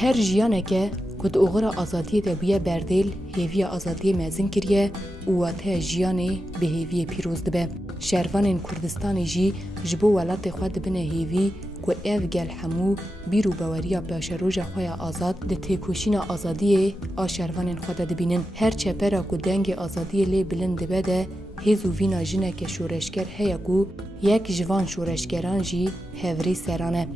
هر جیانکه کد اوغرا آزادی دبیه بردل هیوی آزادی مزن کریه و واته جیانی به هیوی پیروز دبه. شهروان کردستانی جی جبو ولات خود بنه هیوی که او گل همو بیرو باوریا باشروج خواه آزاد ده تیکوشین آزادی آشهروان خود دبینن. هر چپرا که دنگ آزادی لی بلند بده هیزو وینا جنه که شورشگر هیا که یک جوان شورشگران جی هوری سرانه.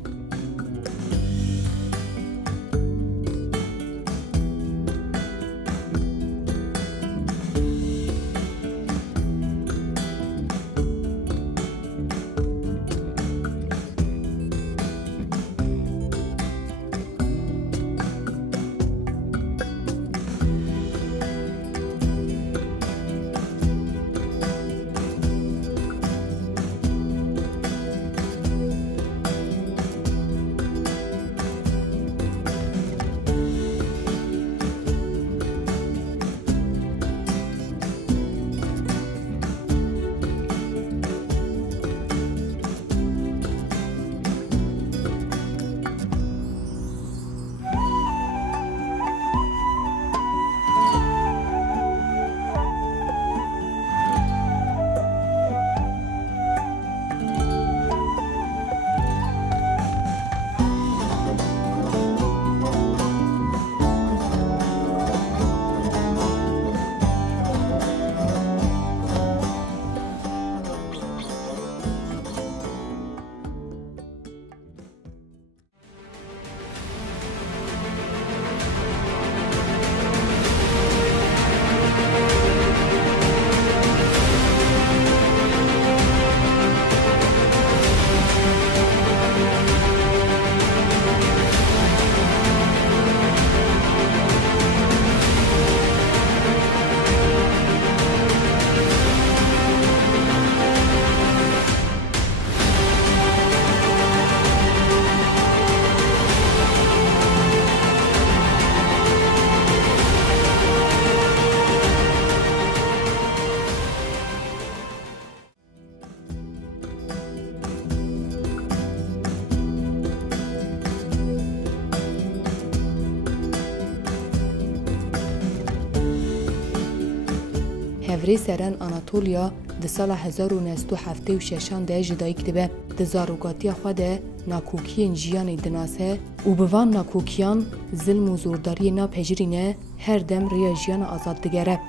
هفری سران آناتولیا ده سال 1976 ده جدایی کتبه ده زاروگاتی خود ناکوکین جیان دناسه و بوان ناکوکیان ظلم و زورداری ناپجرینه هر دم ریا جیان آزاد دگره.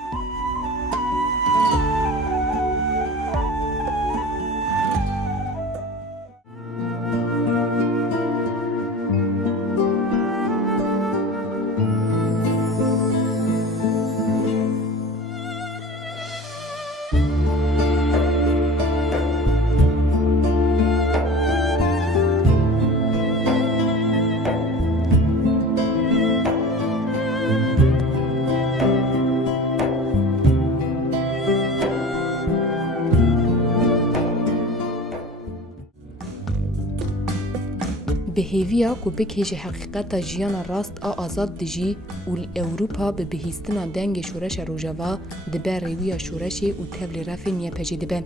به هیویا که بکیج حقیقت جیان راست آزاد دجی و اروپا به بهیستنا دنگ شورش روژاوا دبر رویا شورشی و تبل رفینیه پجیده به.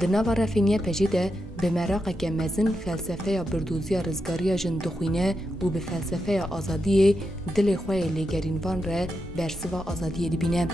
دناوا رفینیه پجیده به مراقه که مزن فلسفه بردوزی رزگاری جن دخوینه و به فلسفه آزادی دل خواه لیگرینوان را برسوا آزادی دبینه.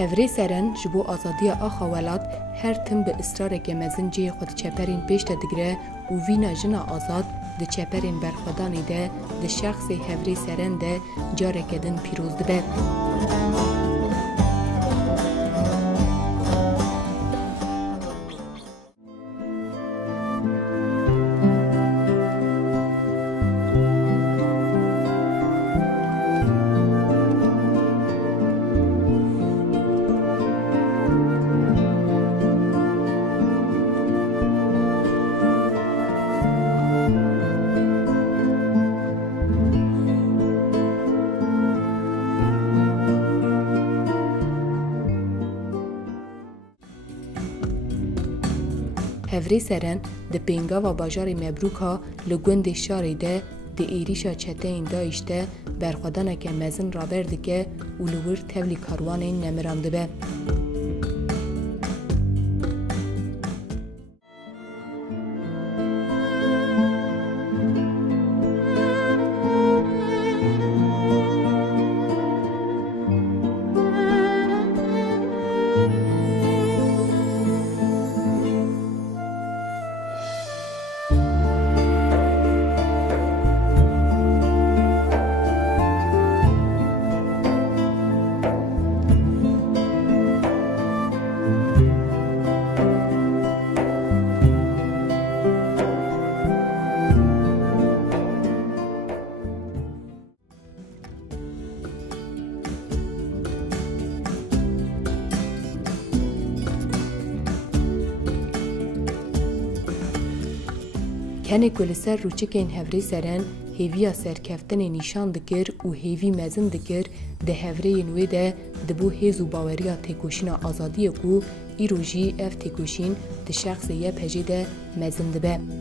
هفری سرن جبو آزادی آخوالات هر تم به اصرار گمزن جی خود چپرین پیش دگره و وینا جنا آزاد ده چپرین برخودانی ده شخص هفری سرن ده جاره کدن پیروز ده. هفری سرن ده پینگا و باجار مبروکا لگوند شاری ده ده ایریشا چتین دایش ده برخودانه که مزن را برده که اولور تولی کاروان نمرانده به. کنه کل سر روچکین هفری سرن هیویا سرکفتن نشان دکر و هیوی مزن دکر ده هفری نوی ده دبو هیزو باوریا تکوشین آزادی کو ایروژی اف تکوشین ده شخص یه پجی ده مزن دبه.